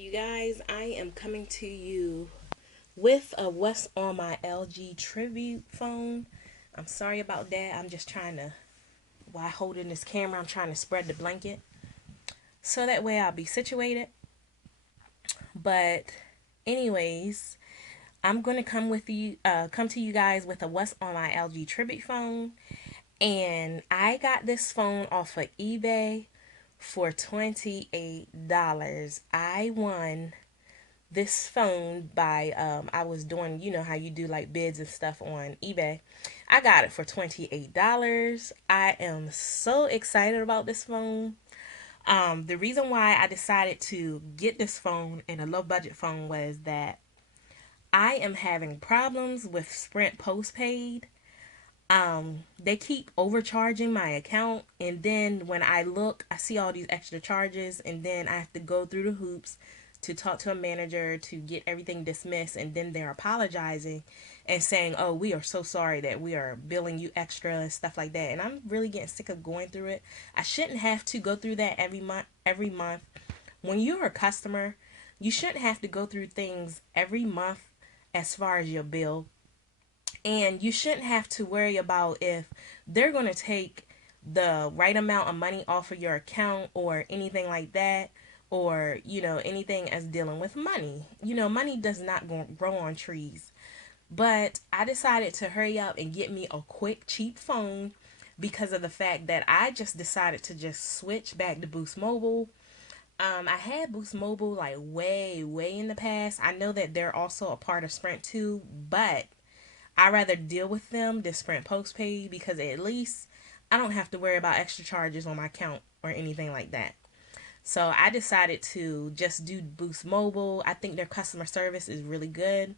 you guys, I am coming to you with a what's on my LG tribute phone. I'm sorry about that. I'm just trying to, while holding this camera, I'm trying to spread the blanket so that way I'll be situated. But anyways, I'm going to come to you guys with a what's on my LG tribute phone. And I got this phone off of eBay for $28. I won this phone by I was doing, you know how you do like bids and stuff on eBay. I got it for $28. I am so excited about this phone. The reason why I decided to get this phone and a low budget phone was that I am having problems with Sprint postpaid. They keep overcharging my account, and then when I look, I see all these extra charges, and then I have to go through the hoops to talk to a manager to get everything dismissed, and then they're apologizing and saying, "Oh, we are so sorry that we are billing you extra," and stuff like that. And I'm really getting sick of going through it. I shouldn't have to go through that every month. Every month, when you're a customer, you shouldn't have to go through things every month as far as your bill, and you shouldn't have to worry about if they're going to take the right amount of money off of your account or anything like that, or, anything as dealing with money. Money does not grow on trees. But I decided to hurry up and get me a quick, cheap phone because of the fact that I just decided to just switch back to Boost Mobile. I had Boost Mobile like way, way in the past. I know that they're also a part of Sprint too, but I rather deal with them than Sprint postpaid because at least I don't have to worry about extra charges on my account or anything like that. So I decided to just do Boost Mobile. I think their customer service is really good.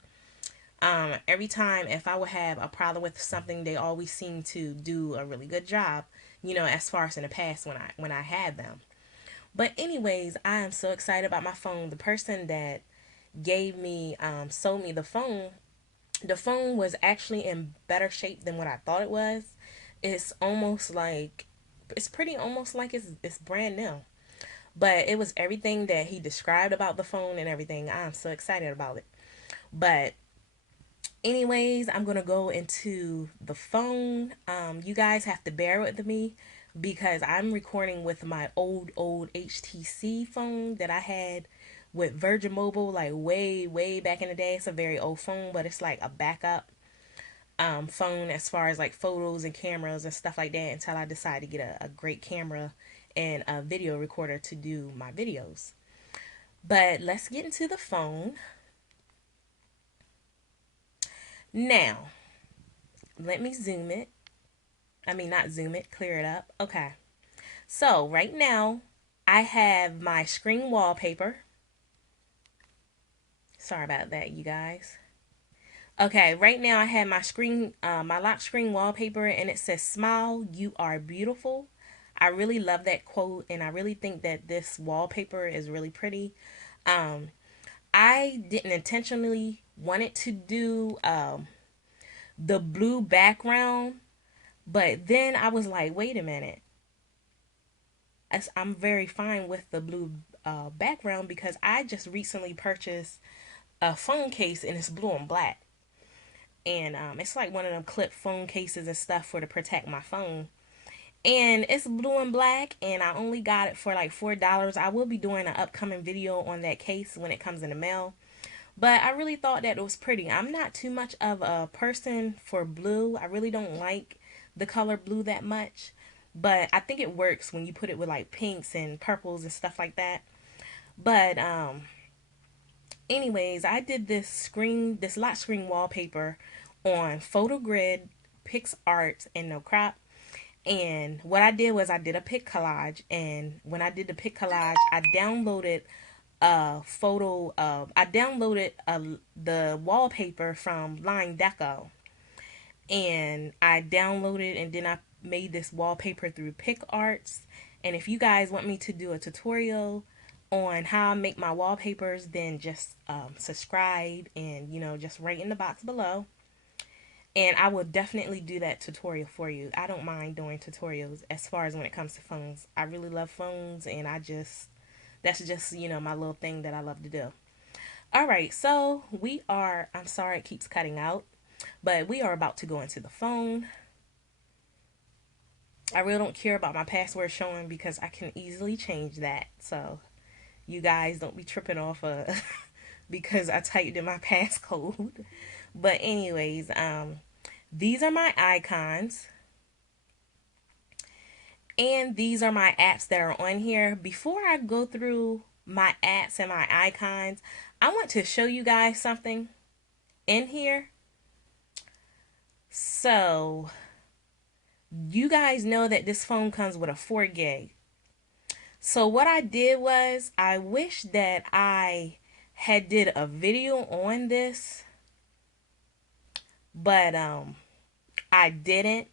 Every time if I would have a problem with something, they always seem to do a really good job. As far as in the past when I had them. But anyways, I am so excited about my phone. The person that sold me the phone was actually in better shape than what I thought it was. It's pretty almost like it's brand new. But it was everything that he described about the phone and everything. I'm so excited about it. But anyways, I'm gonna go into the phone. You guys have to bear with me because I'm recording with my old HTC phone that I had with Virgin Mobile like way, way back in the day. It's a very old phone, but it's like a backup phone as far as like photos and cameras and stuff like that until I decide to get a great camera and a video recorder to do my videos. But let's get into the phone. Now, let me zoom it. I mean, not zoom it, clear it up. Okay. So, right now, I have my screen wallpaper. Sorry about that, you guys. Okay, right now I have my lock screen wallpaper, and it says, "Smile, you are beautiful." I really love that quote, and I really think that this wallpaper is really pretty. Um, I didn't intentionally want it to do the blue background, but then I was like, wait a minute. I'm very fine with the blue background because I just recently purchased a phone case and it's blue and black. And it's like one of them clip phone cases and stuff for to protect my phone. And it's blue and black, and I only got it for like $4. I will be doing an upcoming video on that case when it comes in the mail. But I really thought that it was pretty. I'm not too much of a person for blue. I really don't like the color blue that much. But I think it works when you put it with like pinks and purples and stuff like that. But anyways, I did this lock screen wallpaper on PhotoGrid, PixArt, and No Crop. And what I did was I did a pic collage, and when I did the pic collage, I downloaded the wallpaper from Line Deco, and I downloaded and then I made this wallpaper through PicArts. And if you guys want me to do a tutorial on how I make my wallpapers, then just subscribe and just write in the box below. And I will definitely do that tutorial for you. I don't mind doing tutorials as far as when it comes to phones. I really love phones, and I just That's just, my little thing that I love to do. All right, so I'm sorry it keeps cutting out, but we are about to go into the phone. I really don't care about my password showing because I can easily change that. So you guys don't be tripping off because I typed in my passcode. But anyways, these are my icons. And these are my apps that are on here. Before I go through my apps and my icons, I want to show you guys something in here. So, you guys know that this phone comes with a 4 gig. So what I did was I wish that I had did a video on this, but I didn't.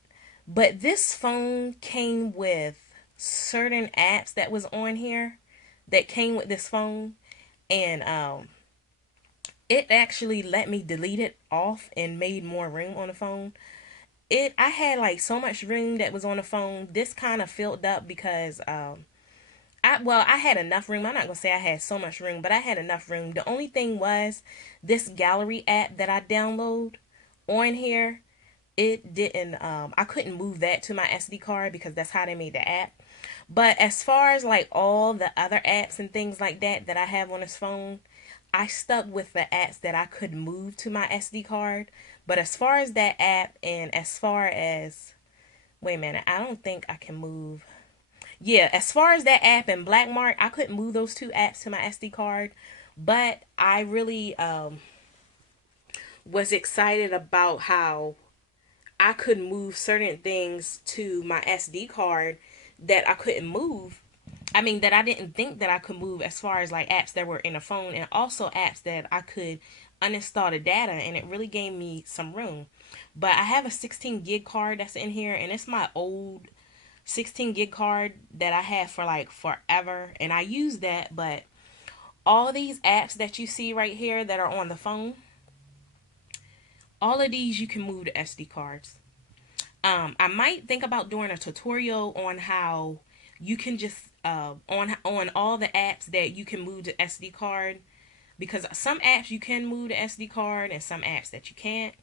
But this phone came with certain apps that was on here that came with this phone, and it actually let me delete it off and made more room on the phone. I had like so much room that was on the phone. This kind of filled up because I had enough room. I'm not gonna say I had so much room, but I had enough room. The only thing was this gallery app that I download on here. It didn't. I couldn't move that to my SD card because that's how they made the app. But as far as like all the other apps and things like that I have on this phone, I stuck with the apps that I could move to my SD card. But as far as that app and as far as, wait a minute, I don't think I can move. Yeah, as far as that app and Blackmark, I couldn't move those two apps to my SD card. But I really was excited about how I could move certain things to my SD card that I couldn't move. I mean, that I didn't think that I could move, as far as like apps that were in the phone, and also apps that I could uninstall the data, and it really gave me some room. But I have a 16 gig card that's in here, and it's my old 16 gig card that I had for like forever, and I use that. But all these apps that you see right here that are on the phone, all of these you can move to SD cards. I might think about doing a tutorial on how you can just on all the apps that you can move to SD card, because some apps you can move to SD card and some apps that you can't.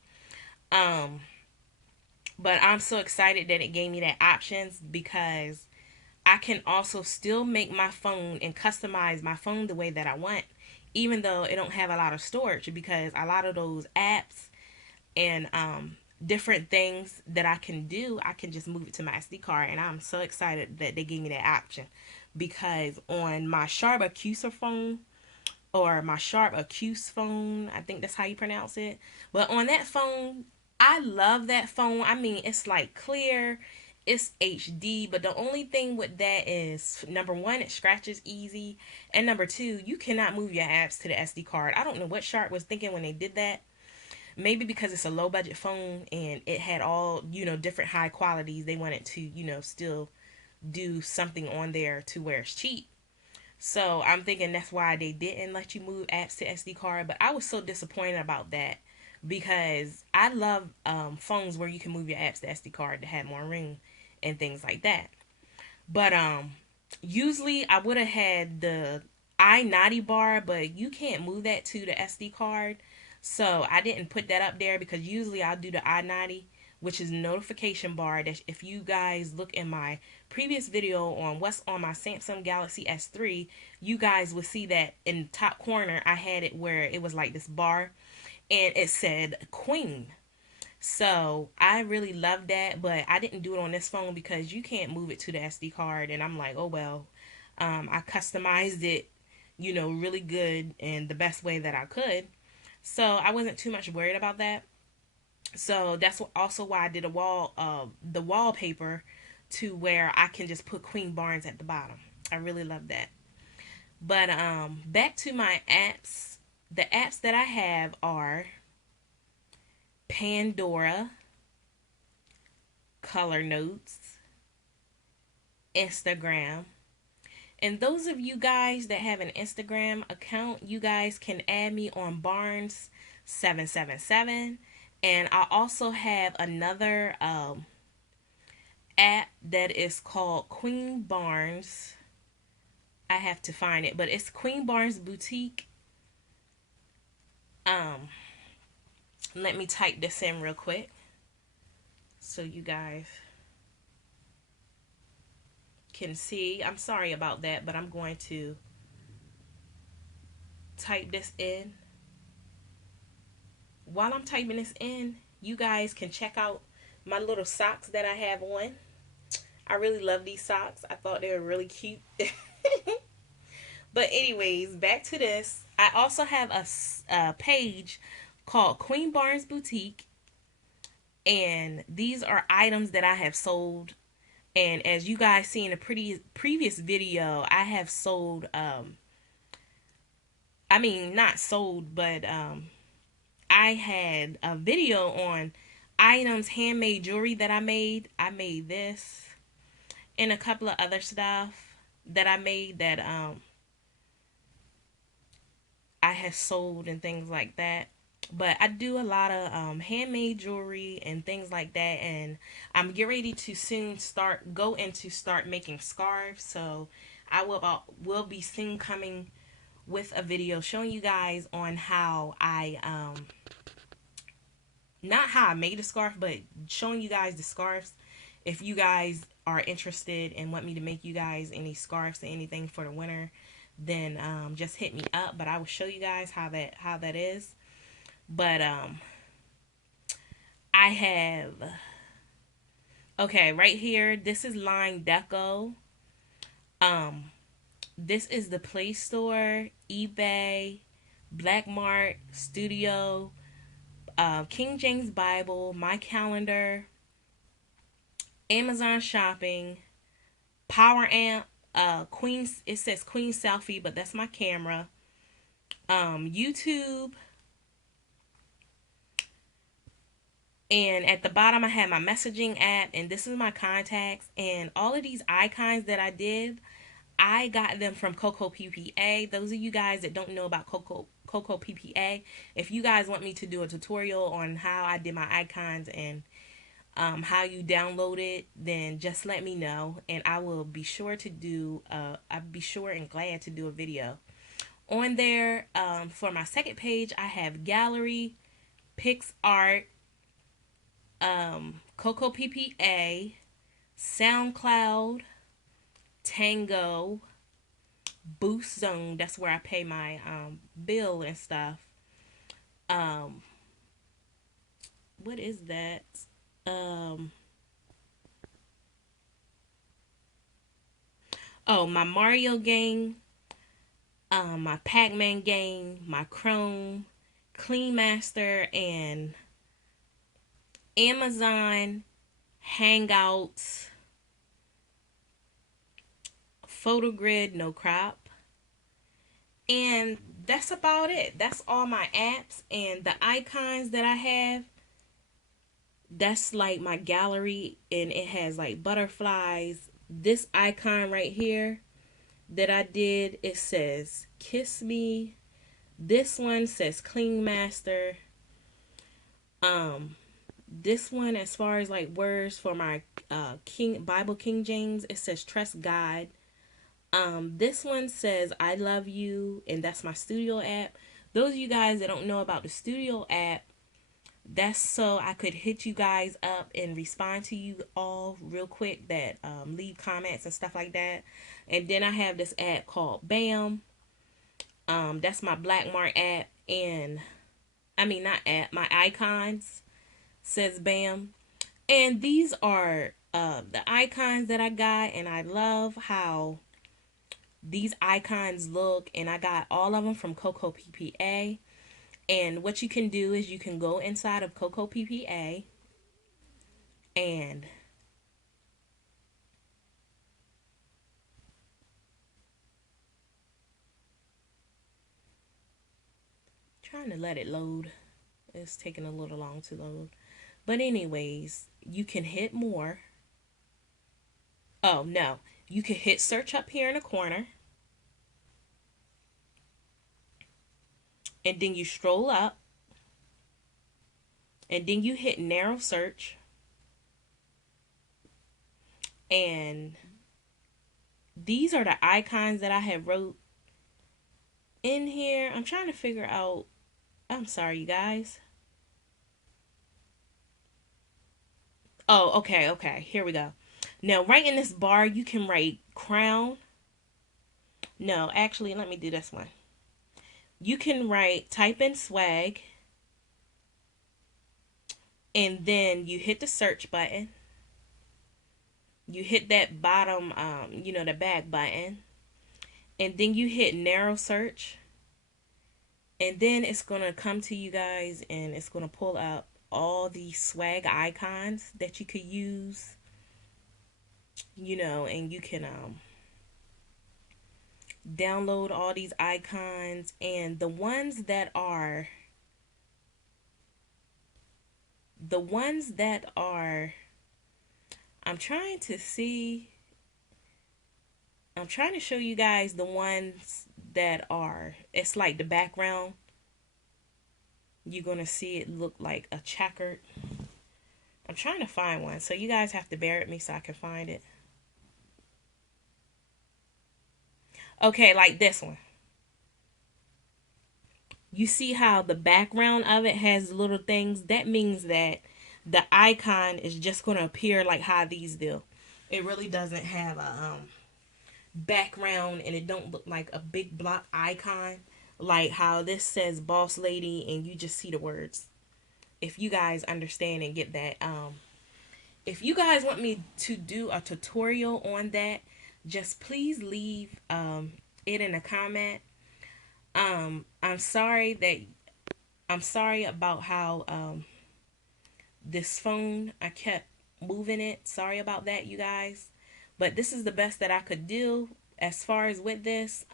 Um, but I'm so excited that it gave me that options, because I can also still make my phone and customize my phone the way that I want, even though it don't have a lot of storage, because a lot of those apps and different things that I can do, I can just move it to my SD card, and I'm so excited that they gave me that option, because on my Sharp Accuser phone, or my Sharp Accuse phone, I think that's how you pronounce it. But on that phone, I love that phone. I mean, it's like clear, it's HD, but the only thing with that is, number one, it scratches easy, and number two, you cannot move your apps to the SD card. I don't know what Sharp was thinking when they did that. Maybe because it's a low budget phone and it had all, different high qualities, they wanted to, still do something on there to where it's cheap. So I'm thinking that's why they didn't let you move apps to SD card. But I was so disappointed about that, because I love phones where you can move your apps to SD card to have more room and things like that. But usually I would have had the I-90 bar, but you can't move that to the SD card. So I didn't put that up there, because usually I'll do the I-90, which is notification bar. That if you guys look in my previous video on what's on my Samsung Galaxy S3, you guys will see that in the top corner I had it where it was like this bar and it said Queen. So I really love that, but I didn't do it on this phone because you can't move it to the SD card, and I'm like, oh well. I customized it, really good and the best way that I could. So I wasn't too much worried about that. So that's also why I did the wallpaper to where I can just put Queen Barnes at the bottom. I really love that. But back to my apps. The apps that I have are Pandora, Color Notes, Instagram. And those of you guys that have an Instagram account, you guys can add me on Barnes 777. And I also have another app that is called Queen Barnes I have to find it, but it's Queen Barnes Boutique. Um, Let me type this in real quick so you guys can see. I'm sorry about that, but I'm going to type this in. While I'm typing this in, you guys can check out my little socks that I have on. I really love these socks. I thought they were really cute. But anyways, back to this. I also have a page called Queen Barnes Boutique, and these are items that I have sold. And as you guys see in a previous video, I have sold I mean not sold, but I had a video on items, handmade jewelry that I made. I made this and a couple of other stuff that I made that I have sold and things like that. But I do a lot of handmade jewelry and things like that, and I'm getting ready to soon start making scarves. So I will be soon coming with a video showing you guys on how I not how I made a scarf, but showing you guys the scarves. If you guys are interested and want me to make you guys any scarves or anything for the winter, then just hit me up. But I will show you guys how that is. But I have, okay, right here, this is Line Deco. This is the Play Store, eBay, Black Mark, Studio, King James Bible, My Calendar, Amazon Shopping, Power Amp, Queen. It says Queen Selfie, but that's my camera. YouTube, and at the bottom I have my messaging app, and this is my contacts. And all of these icons that I did, I got them from Coco PPA. Those of you guys that don't know about Coco PPA, if you guys want me to do a tutorial on how I did my icons and how you download it, then just let me know, and I will be sure to do. I'll be sure and glad to do a video on there. For my second page, I have gallery, Pix Art, Coco PPA, SoundCloud, Tango, Boost Zone. That's where I pay my bill and stuff. What is that? Oh, my Mario game, my Pac-Man game, my Chrome, Clean Master, and Amazon Hangouts, PhotoGrid, no crop. And that's about it. That's all my apps and the icons that I have. That's like my gallery, and it has like butterflies. This icon right here that I did, it says Kiss Me. This one says Clean Master. This one, as far as like words for my King James, it says Trust God. This one says I Love You, and that's my studio app. Those of you guys that don't know about the studio app, that's so I could hit you guys up and respond to you all real quick that leave comments and stuff like that. And then I have this app called BAM. That's my Black Mark app, and I mean not app, my icons says BAM. And these are the icons that I got, and I love how these icons look, and I got all of them from Coco PPA. And what you can do is you can go inside of Coco PPA and trying to let it load. It's taking a little long to load. But anyways, you can hit more. Oh, no. You can hit search up here in the corner. And then you scroll up. And then you hit narrow search. And these are the icons that I have wrote in here. I'm trying to figure out. I'm sorry, you guys. Oh, okay, okay. Here we go. Now, right in this bar, you can write crown. No, actually, let me do this one. You can type in swag, and then you hit the search button. You hit that bottom, the back button, and then you hit narrow search, and then it's gonna come to you guys, and it's gonna pull up all these swag icons that you could use, and you can download all these icons, and the ones that are I'm trying to see I'm trying to show you guys the ones that are, it's like the background, you're gonna see it look like a checkered. I'm trying to find one, so you guys have to bear with me so I can find it. Okay, like this one. You see how the background of it has little things? That means that the icon is just going to appear like how these do. It really doesn't have a background, and it don't look like a big block icon like how this says boss lady and you just see the words. If you guys understand and get that, if you guys want me to do a tutorial on that, just please leave it in a comment. I'm sorry about how this phone, I kept moving it. Sorry about that, you guys. But this is the best that I could do as far as with this.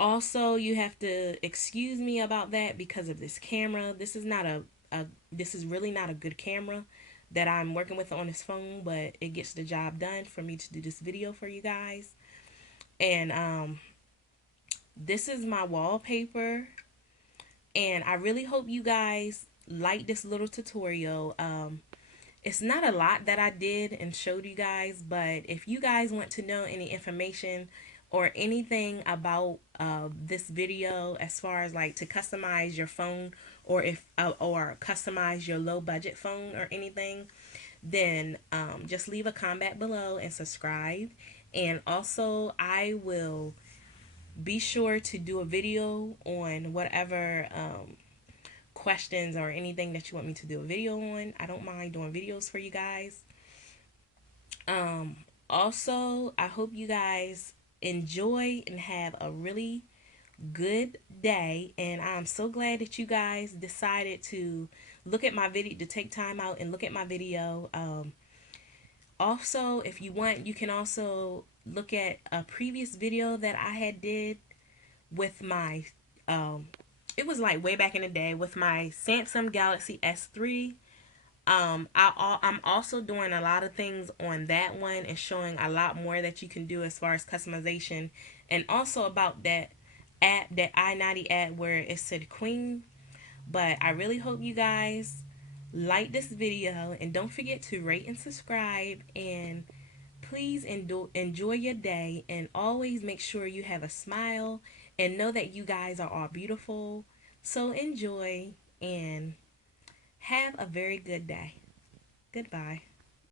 Also, you have to excuse me about that because of this camera. This is not this is really not a good camera that I'm working with on this phone, but it gets the job done for me to do this video for you guys. And this is my wallpaper, and I really hope you guys like this little tutorial. It's not a lot that I did and showed you guys, but if you guys want to know any information or anything about this video as far as like to customize your phone, or or customize your low budget phone or anything, then just leave a comment below and subscribe. And also, I will be sure to do a video on whatever questions or anything that you want me to do a video on. I don't mind doing videos for you guys. Also, I hope you guys enjoy and have a really good day, and I'm so glad that you guys decided to look at my video, to take time out and look at my video. Also, if you want, you can also look at a previous video that I had did with my it was like way back in the day with my Samsung Galaxy S3. I'm also doing a lot of things on that one and showing a lot more that you can do as far as customization, and also about that app, that i90 app where it said Queen. But I really hope you guys like this video, and don't forget to rate and subscribe, and please enjoy your day, and always make sure you have a smile and know that you guys are all beautiful. So enjoy and have a very good day. Goodbye.